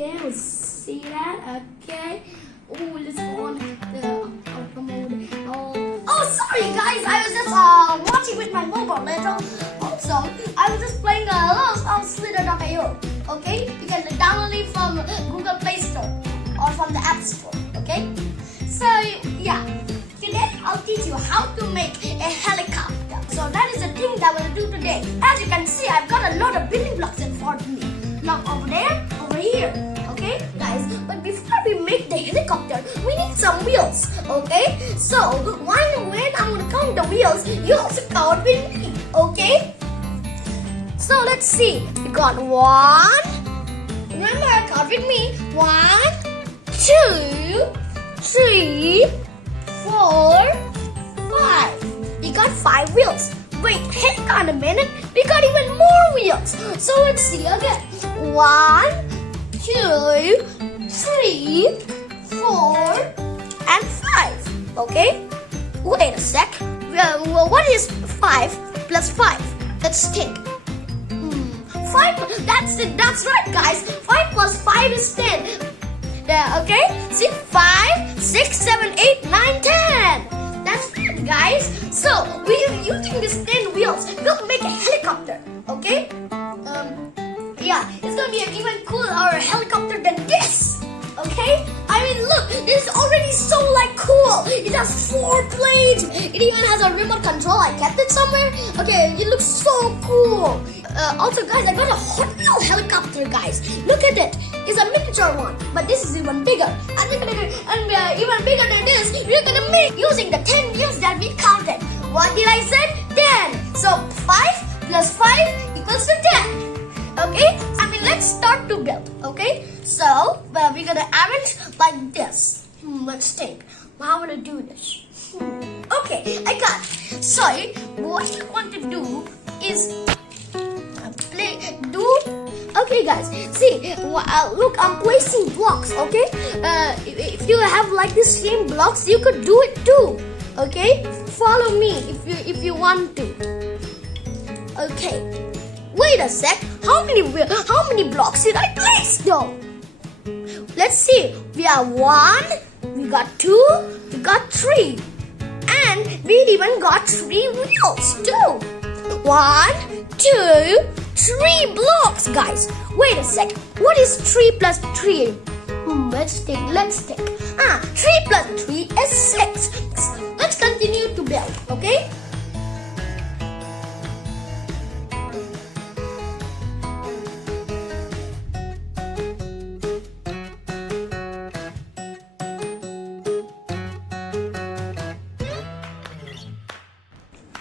Okay, we'll see that. Okay. Oh, let's go on the auto mode. Oh, sorry guys, I was just watching with my mobile later. Also, I was just playing a lot of Slither.io. Okay, you can download it from Google Play Store or from the App Store. Okay, so yeah, today I'll teach you how to make a helicopter. So that is the thing that we'll do today. As you can see, I've got a lot of building blocks in front of me. Now over there, over here. Okay, guys, but before we make the helicopter, we need some wheels. Okay, so when I'm gonna count the wheels, you also count with me. Okay, so let's see. We got 1. Remember, count with me. 1, 2, 3, 4, 5. We got 5 wheels. Wait, hang on a minute. We got even more wheels. So let's see again. 1, 2, 3, 4, and 5. Okay? Wait a sec. Well, what is 5 plus 5? Let's think. 5. That's it. That's right, guys. 5 plus 5 is 10. Yeah. Okay. See, 5, 6, 7, 8, 9, 10. That's it, guys. So we're using these 10 wheels. We'll make a helicopter. Okay? Yeah, it's gonna be an even cooler helicopter than this. Okay? I mean, look, this is already so cool. It has 4 planes. It even has a remote control. I kept it somewhere. Okay, it looks so cool. Also, guys, I got a Hot Wheel helicopter, guys. Look at it. It's a miniature one, but this is even bigger. And even bigger than this, we're gonna make using the 10 wheels that we counted. What did I say? 10. So 5 plus 5 equals to 10. Okay, I mean, let's start to build. Okay, so we're gonna arrange like this. Let's think. How am I gonna do this? Okay, I got it. So what you want to do is Okay, guys. See, look, I'm placing blocks. Okay, if you have like the same blocks, you could do it too. Okay, follow me if you want to. Okay. Wait a sec. How many blocks did I place though? Let's see. We have 1, we got 2, we got 3, and we even got 3 wheels too. 1, 2, 3 blocks, guys. Wait a sec. What is 3 plus 3? Let's think. 3 plus 3 is 6. Let's continue to build. Okay.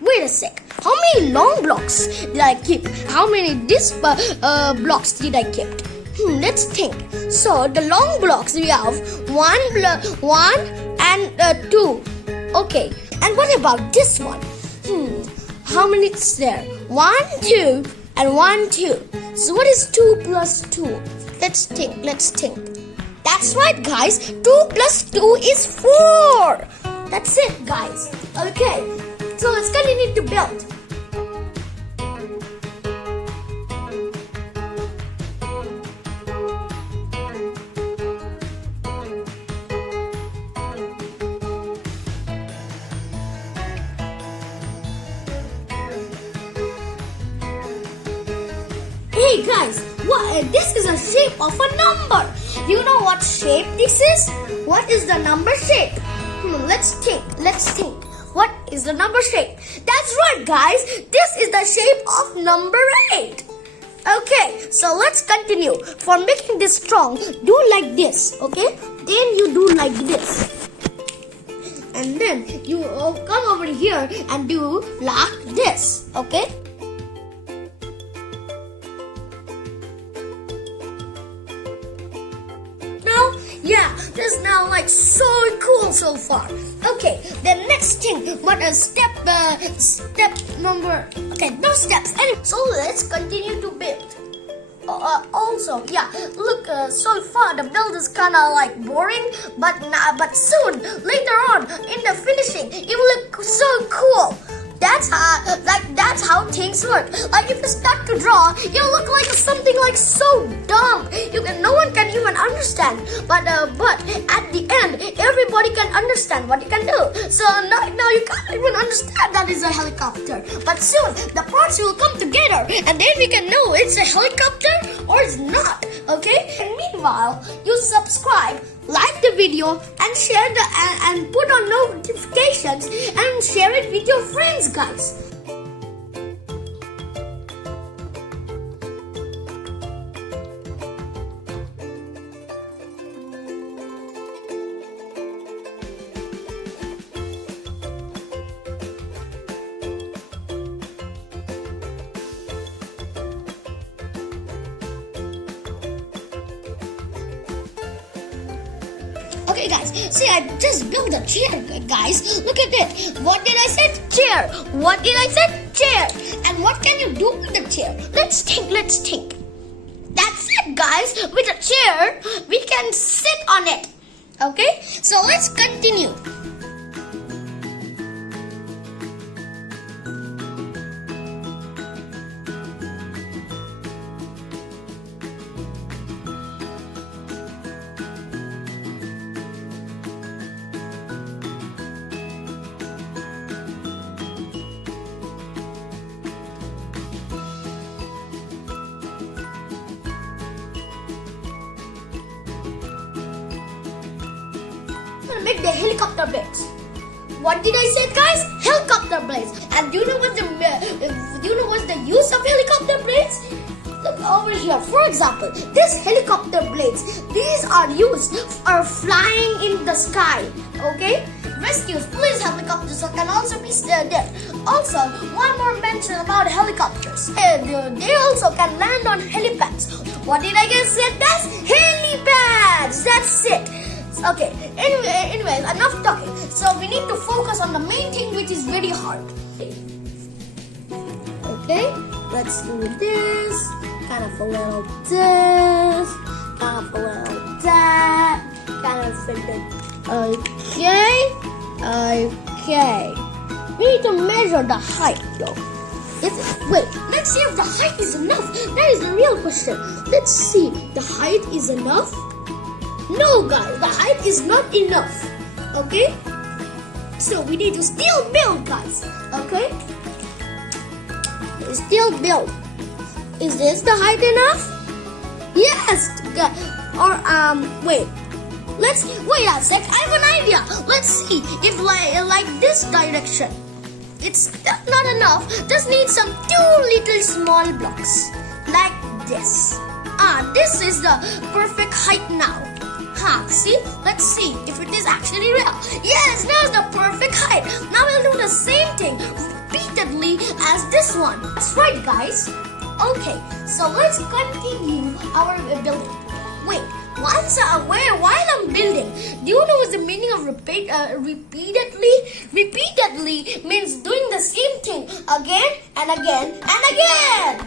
Wait a sec. How many long blocks did I keep? How many blocks did I keep? Let's think. So the long blocks we have 1 and 2. Okay. And what about this one? How many is there? 1, 2, and 1, 2. So what is 2 plus 2? Let's think. That's right, guys. 2 plus 2 is 4. That's it, guys. Okay. So let's continue to build. Hey guys, this is a shape of a number. You know what shape this is? What is the number shape? Let's think. What is the number shape? That's right, guys. This is the shape of number 8. Okay, so let's continue. For making this strong, do like this, okay? Then you do like this. And then you come over here and do like this, okay? Yeah, this is now so cool so far. Okay, the next thing, step number. Okay, no steps. Anyway, so let's continue to build. Also, yeah, look, so far the build is kind of boring, but soon, later on, in the finishing, it will look so cool. That's how things work. If you start to draw, you'll look like something so dumb. No one can even understand. But at the end, everybody can understand what you can do. So now you can't even understand that is a helicopter. But soon the parts will come together, and then we can know it's a helicopter or it's not. Okay? And meanwhile, you subscribe, like the video, and share and put on notifications and share it with your friends, guys. Okay guys, see, I just built a chair, guys. Look at it. What did I say? Chair. What did I say? Chair. And what can you do with the chair? Let's think. That's it, guys. With a chair, we can sit on it. Okay? So let's continue. Make the helicopter blades. What did I say, guys? Helicopter blades. And do you know what's the use of helicopter blades? Look over here. For example, this helicopter blades, these are used for flying in the sky. Okay? Rescues, police helicopters can also be there. Also, one more mention about helicopters. They also can land on helipads. What did I just say? That's helipads. That's it. Okay, anyway, enough talking. So we need to focus on the main thing, which is very hard. Okay, let's do this. Kind of a little this. Kind of a little that. Kind of fit it. Okay. We need to measure the height, though. Wait, let's see if the height is enough. That is the real question. Let's see, the height is enough. No, guys, the height is not enough. Okay? So we need to still build, guys. Okay? Still build. Is this the height enough? Yes. Or wait. Wait a sec. I have an idea. Let's see if like this direction. It's not enough. Just need some 2 little small blocks like this. This is the perfect height now. See? Let's see if it is actually real. Yes, now it's the perfect height. Now we'll do the same thing repeatedly as this one. That's right, guys. Okay, so let's continue our building. Wait, while I'm building, do you know what's the meaning of repeatedly? Repeatedly means doing the same thing again and again and again.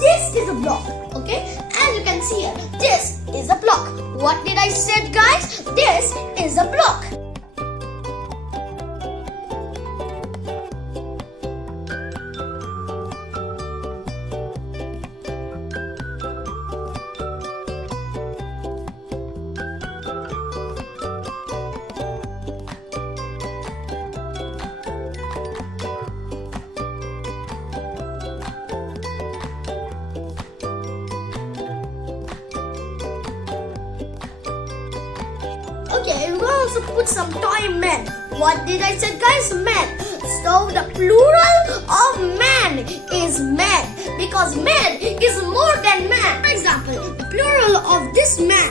This is a block, okay? As you can see here, this is a block. What did I say, guys? This is a block. Okay, we'll also put some toy men. What did I say, guys? Men. So the plural of man is man, because man is more than man. For example, the plural of this man,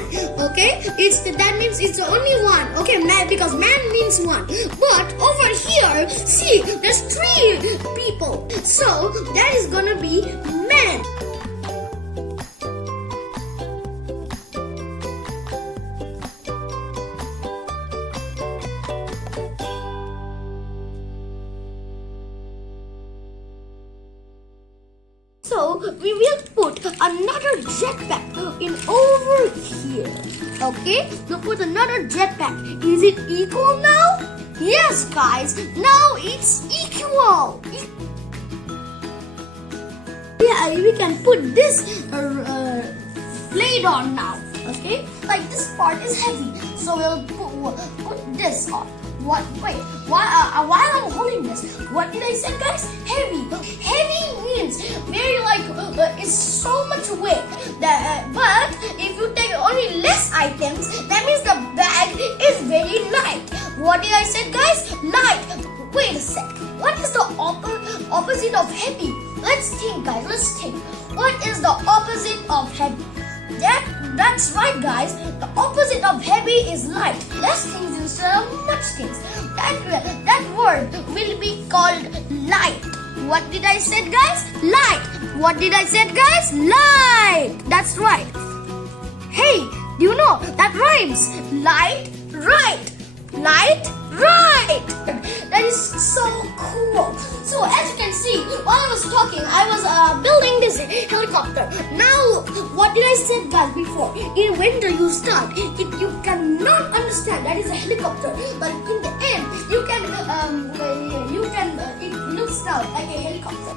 okay, that means it's the only one, okay, man, because man means one. But over here, see, there's 3 people, so that is gonna be man. So we will put another jetpack in over here. Okay, we'll put another jetpack. Is it equal now? Yes, guys. Now it's equal. Yeah, we can put this blade on now. Okay, like this part is heavy, so we'll put this on. What? Wait. While I'm holding this, what did I say, guys? Heavy. Heavy means very it's so much weight. But if you take only less items, that means the bag is very light. What did I say, guys? Light. Wait a sec. What is the opposite of heavy? Let's think, guys. Let's think. What is the opposite of heavy? That's right, guys. The opposite of heavy is light. Less things instead of much things. That word will be called light. What did I say, guys? Light. What did I say, guys? Light. That's right. Hey, do you know that rhymes? Light, right. Light, right. That is so cool. So as you can see, while I was talking, I was building this helicopter. Now, what did I say, guys, before? In winter you start, you cannot understand that is a helicopter. But in the end, it looks out like a helicopter.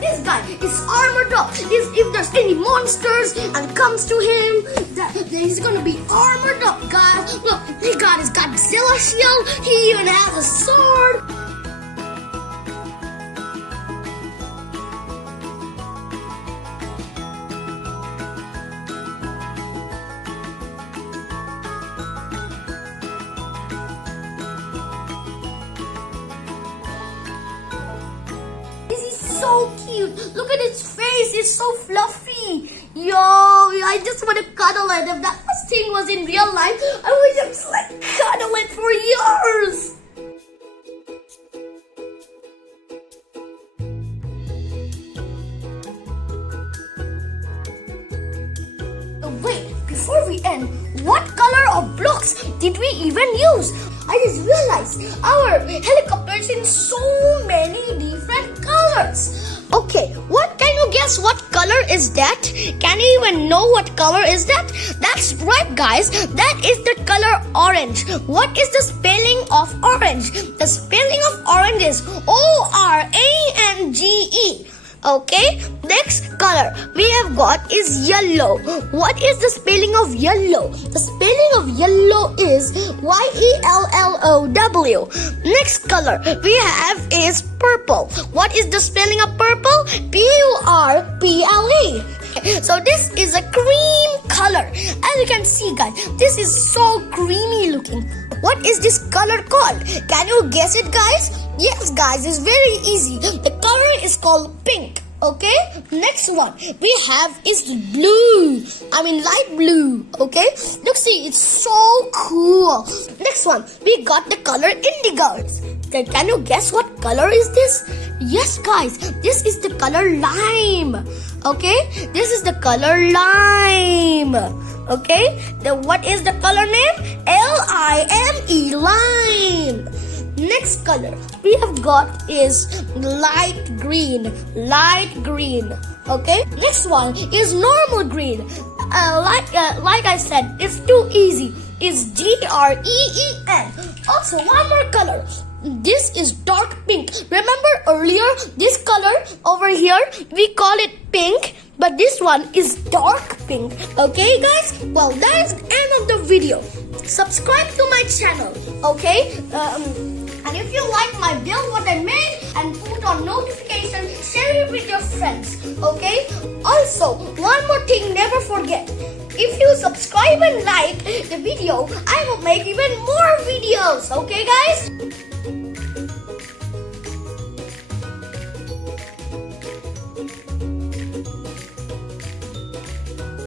This guy is armored up. If there's any monsters and comes to him, he's gonna be armored up, guys. Look, he got his Godzilla shield. He even has a sword. So cute. Look at its face. It's so fluffy. Yo, I just want to cuddle it. If that thing was in real life, I would just cuddle it for years. Wait, before we end, what color of blocks did we even use? I just realized our helicopter is in so many different colors. Okay, can you guess what color is that? Can you even know what color is that? That's right, guys. That is the color orange. What is the spelling of orange? The spelling of orange is O-R-A-N-G-E. Okay, next color we have got is yellow. What is the spelling of yellow? The spelling of yellow is Y-E-L-L-O-W. Next color we have is purple. What is the spelling of purple? P-U-R-P-L-E. So this is a cream color. As you can see, guys, this is so creamy looking. What is this color called? Can you guess it, guys? Yes, guys, it's very easy. The color is called pink. Okay, next one we have is blue. I mean light blue. Okay, look, see, it's so cool. Next one we got the color indigo. Can you guess what color is this? Yes, guys, this is the color lime. Okay, this is the color lime. Okay, what is the color name? L-I-M-E, lime. Next color we have got is light green. Okay, next one is normal green. Like I said, it's too easy. It's G-R-E-E-N. Also, one more color. This is dark pink. Remember earlier, this color over here, we call it pink, but this one is dark pink. Okay, guys? Well, that is the end of the video. subscribe to my channel, okay? And if you like my build what I made and put on notification, share it with your friends, okay? Also, one more thing, never forget. If you subscribe and like the video, I will make even more videos, okay guys?